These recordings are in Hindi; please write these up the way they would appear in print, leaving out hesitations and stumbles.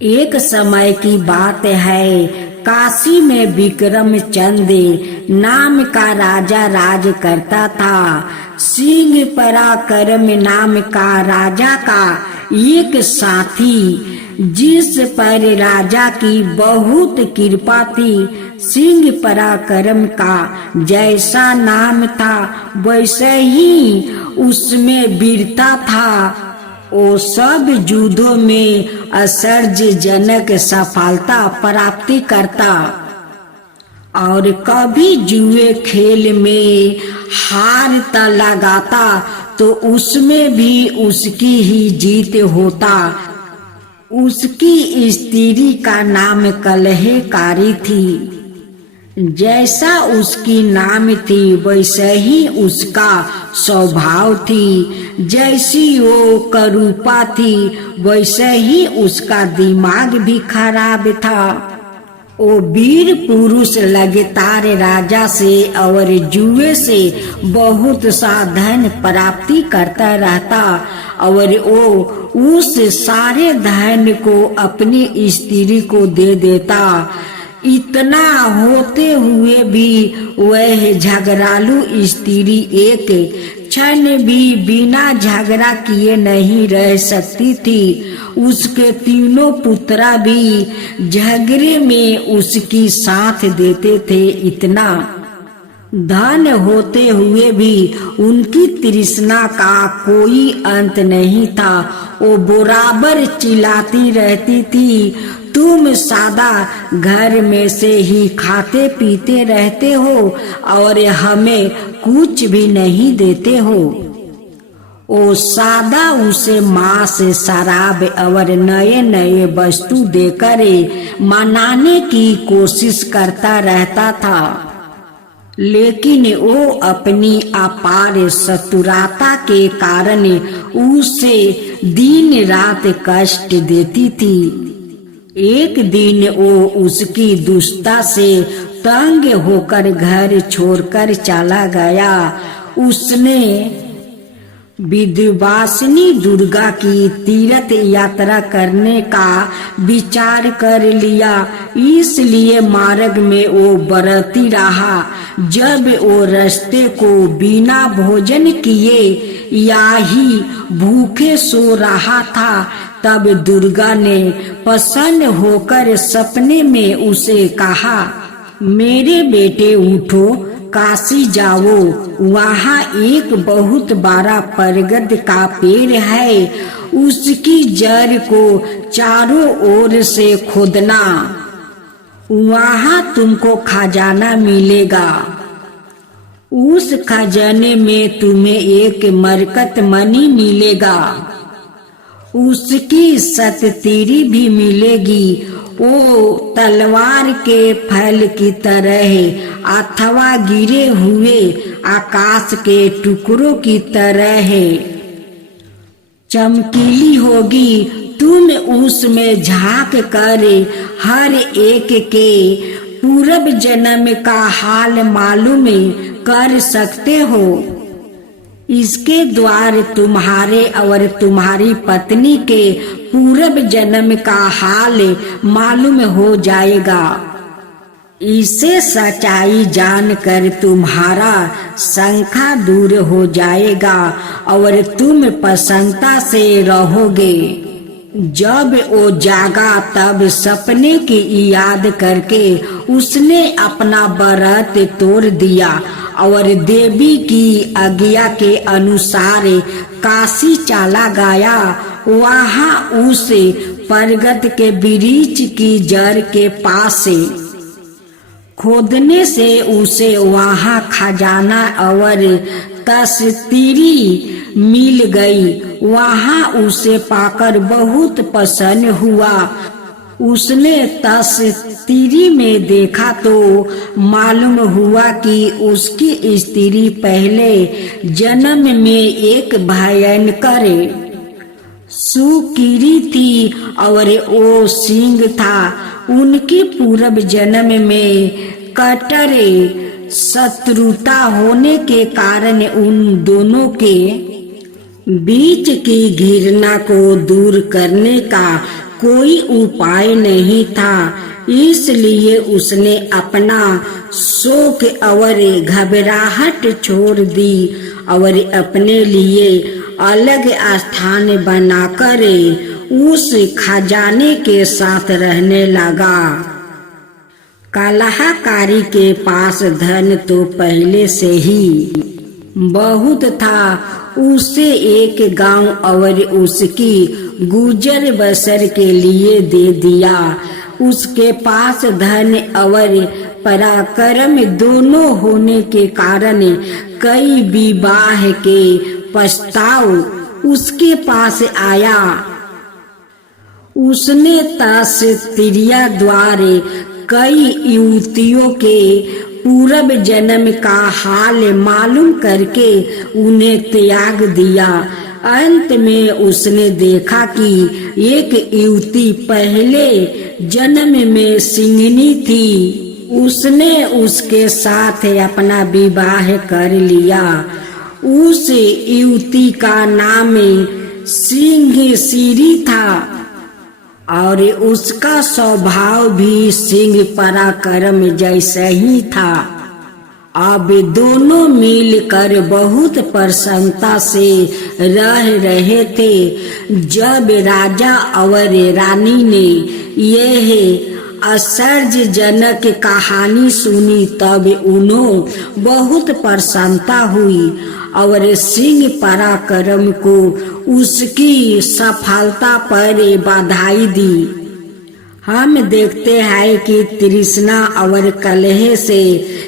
एक समय की बात है, काशी में विक्रम चंद नाम का राजा राज करता था। सिंह पराक्रम नाम का राजा का एक साथी, जिस पर राजा की बहुत कृपा थी। सिंह पराक्रम का जैसा नाम था वैसे ही उसमें वीरता था। वो सब युद्धों में आश्चर्यजनक सफलता प्राप्ति करता और कभी जुए खेल में हार त लगाता तो उसमें भी उसकी ही जीत होता। उसकी स्त्री का नाम कलहकारी थी। जैसा उसकी नाम थी वैसे ही उसका स्वभाव थी। जैसी वो करूपा थी वैसे ही उसका दिमाग भी खराब था। वो वीर पुरुष लगातार राजा से और जुए से बहुत सा धन प्राप्ति करता रहता और वो उस सारे धन को अपनी स्त्री को दे देता। इतना होते हुए भी वह झगड़ालू स्त्री एक क्षण भी बिना झगड़ा किए नहीं रह सकती थी। उसके तीनों पुत्रा भी झगड़े में उसकी साथ देते थे। इतना धन होते हुए भी उनकी तृष्णा का कोई अंत नहीं था। वो बराबर चिल्लाती रहती थी, तुम सादा घर में से ही खाते पीते रहते हो और हमें कुछ भी नहीं देते हो। वो सादा उसे मांस, शराब और नए नए वस्तु देकर मनाने की कोशिश करता रहता था, लेकिन वो अपनी अपार चतुरता के कारण उसे दिन रात कष्ट देती थी। एक दिन वो उसकी दुष्टता से तंग होकर घर छोड़कर चला गया। उसने विंध्यवासिनी दुर्गा की तीर्थ यात्रा करने का विचार कर लिया, इसलिए मार्ग में वो बरती रहा। जब वो रास्ते को बिना भोजन किए या ही भूखे सो रहा था तब दुर्गा ने प्रसन्न होकर सपने में उसे कहा, मेरे बेटे उठो, काशी जाओ। वहाँ एक बहुत बड़ा बरगद का पेड़ है, उसकी जड़ को चारों ओर से खोदना, वहाँ तुमको खजाना मिलेगा। उस खजाने में तुम्हें एक मरकत मणि मिलेगा, उसकी सततीरी भी मिलेगी। वो तलवार के फल की तरह अथवा गिरे हुए आकाश के टुकड़ों की तरह चमकीली होगी। तुम उसमें झांक कर हर एक के पूर्व जन्म का हाल मालूम कर सकते हो। इसके द्वारा तुम्हारे और तुम्हारी पत्नी के पूर्व जन्म का हाल मालूम हो जाएगा। इसे सच्चाई जानकर तुम्हारा शंका दूर हो जाएगा और तुम प्रसन्नता से रहोगे। जब वो जागा तब सपने की याद करके उसने अपना व्रत तोड़ दिया और देवी की आज्ञा के अनुसार काशी चला गया। वहाँ उस बरगद के वृक्ष की जड़ के पास खोदने से उसे वहाँ खजाना और तस्तीरी मिल गई। वहाँ उसे पाकर बहुत प्रसन्न हुआ। उसने तस्तीरी में देखा तो मालूम हुआ कि उसकी स्त्री पहले जन्म में एक भयंकर सुकीरी थी और वो सिंह था। उनकी पूर्व जन्म में कट्टर शत्रुता होने के कारण उन दोनों के बीच की घृणा को दूर करने का कोई उपाय नहीं था, इसलिए उसने अपना शोक और घबराहट छोड़ दी और अपने लिए अलग स्थान बनाकर उस खजाने के साथ रहने लगा। कलहकारी के पास धन तो पहले से ही बहुत था। उसे एक गांव और उसकी गुजर बसर के लिए दे दिया। उसके पास धन और पराक्रम दोनों होने के कारण कई विवाह के प्रस्ताव उसके पास आया। उसने तस्तिरिया द्वारे कई युवतियों के पूर्व जन्म का हाल मालूम करके उन्हें त्याग दिया। अंत में उसने देखा कि एक युवती पहले जन्म में सिंहनी थी। उसने उसके साथ अपना विवाह कर लिया। उस युवती का नाम सिंहसिरी था और उसका स्वभाव भी सिंह पराक्रम जैसा ही था। अब दोनों मिलकर बहुत प्रसन्नता से रह रहे थे। जब राजा और रानी ने यह आश्चर्यजनक कहानी सुनी तब उन्हें बहुत प्रसन्नता हुई और सिंह पराक्रम को उसकी सफलता पर बधाई दी। हम देखते हैं कि तृष्णा और कलह से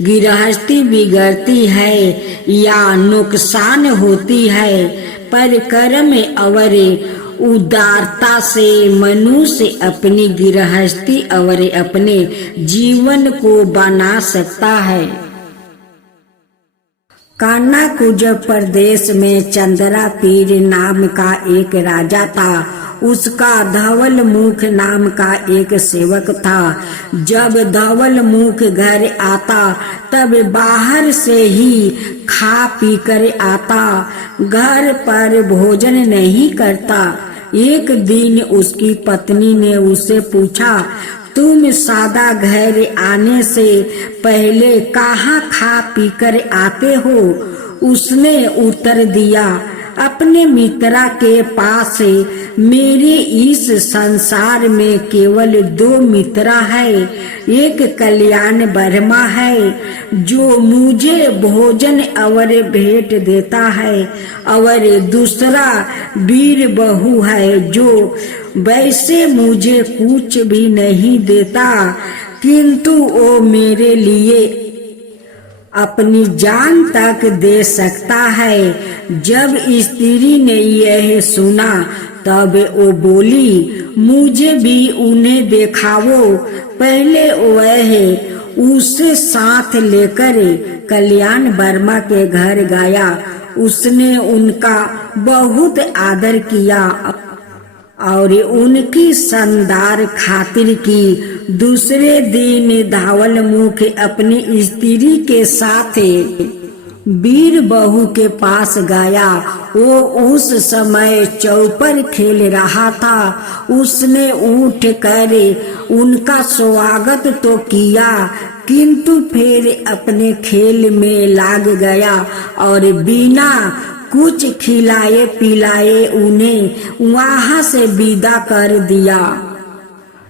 गृहस्थी बिगड़ती है या नुकसान होती है, पर कर्म और उदारता से मनुष्य अपनी गृहस्थी और अपने जीवन को बना सकता है। कान्हाकुज प्रदेश में चंद्रापीर नाम का एक राजा था। उसका धवल मुख नाम का एक सेवक था। जब धवल मुख घर आता तब बाहर से ही खा पी कर आता, घर पर भोजन नहीं करता। एक दिन उसकी पत्नी ने उससे पूछा, तुम सादा घर आने से पहले कहाँ खा पी कर आते हो? उसने उत्तर दिया, अपने मित्रा के पास। मेरे इस संसार में केवल 2 मित्रा है। एक कल्याण वर्मा है जो मुझे भोजन और भेंट देता है और दूसरा वीर बहू है जो वैसे मुझे कुछ भी नहीं देता, किंतु वो मेरे लिए अपनी जान तक दे सकता है। जब स्त्री ने यह सुना तब वो बोली, मुझे भी उन्हें दिखाओ। पहले वह उसे साथ लेकर कल्याण वर्मा के घर गया। उसने उनका बहुत आदर किया और उनकी शानदार खातिर की। दूसरे दिन धावल मुख अपनी स्त्री के साथ वीर बहू के पास गया। वो उस समय चौपर खेल रहा था। उसने उठ कर उनका स्वागत तो किया, किंतु फिर अपने खेल में लग गया और बिना कुछ खिलाए पिलाए उन्हें वहां से विदा कर दिया।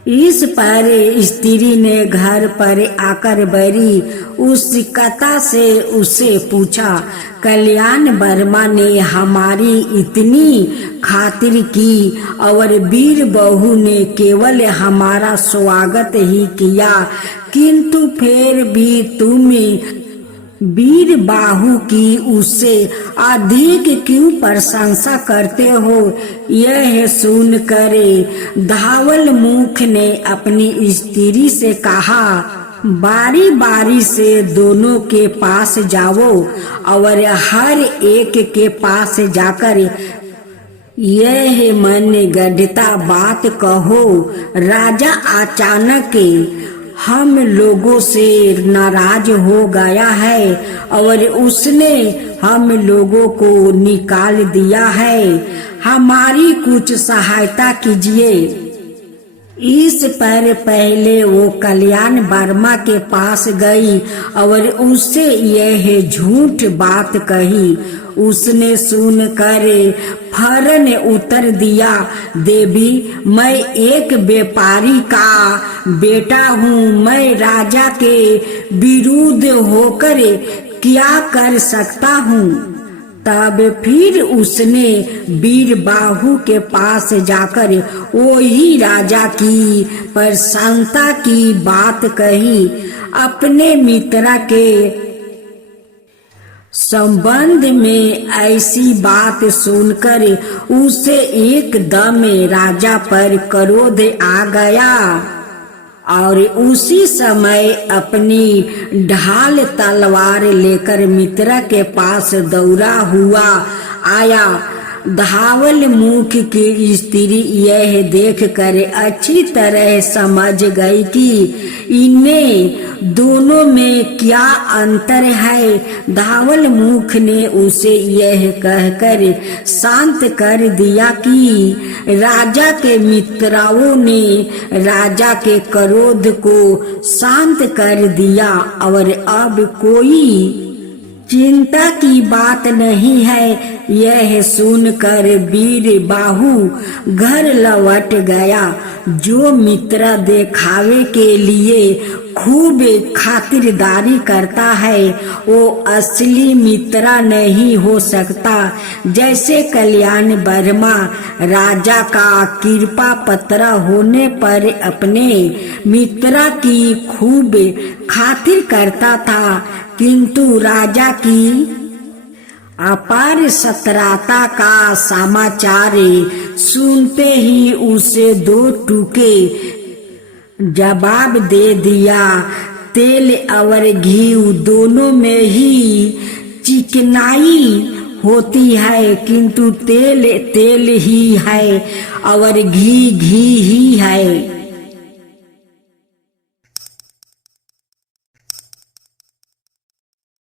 इस पर स्त्री ने घर पर आकर बड़ी उत्सुकता से उससे पूछा, कल्याण वर्मा ने हमारी इतनी खातिर की और वीर बहू ने केवल हमारा स्वागत ही किया, किंतु फिर भी तुम वीर बाहू की उससे अधिक क्यों प्रशंसा करते हो? यह सुनकर धावल मुख ने अपनी स्त्री से कहा, बारी बारी से दोनों के पास जाओ और हर एक के पास जाकर यह मन गढ़ता बात कहो। राजा अचानक हम लोगों से नाराज हो गया है और उसने हम लोगों को निकाल दिया है। हमारी कुछ सहायता कीजिए। इस पर पहले वो कल्याण वर्मा के पास गई और उससे यह झूठ बात कही। उसने सुनकर फौरन उत्तर दिया, देवी, मैं एक व्यापारी का बेटा हूँ, मैं राजा के विरुद्ध होकर क्या कर सकता हूँ। तब फिर उसने वीरबाहु के पास जाकर वही राजा की प्रसन्नता की बात कही। अपने मित्र के संबंध में ऐसी बात सुनकर उसे एकदम राजा पर क्रोध आ गया और उसी समय अपनी ढाल तलवार लेकर मित्र के पास दौड़ा हुआ आया। धावल मुख की स्त्री यह देखकर अच्छी तरह समझ गई कि इनमें दोनों में क्या अंतर है। धावल मुख ने उसे यह कहकर शांत कर दिया कि राजा के मित्रों ने राजा के क्रोध को शांत कर दिया और अब कोई चिंता की बात नहीं है। यह सुनकर वीरबाहु घर लौट गया। जो मित्र दिखावे के लिए खूब खातिरदारी करता है वो असली मित्र नहीं हो सकता। जैसे कल्याण वर्मा राजा का कृपा पत्र होने पर अपने मित्र की खूब खातिर करता था, किंतु राजा की अपार सत्रता का समाचार सुनते ही उसे दो टूके जवाब दे दिया। तेल और घी दोनों में ही चिकनाई होती है, किंतु तेल तेल ही है और घी घी ही है।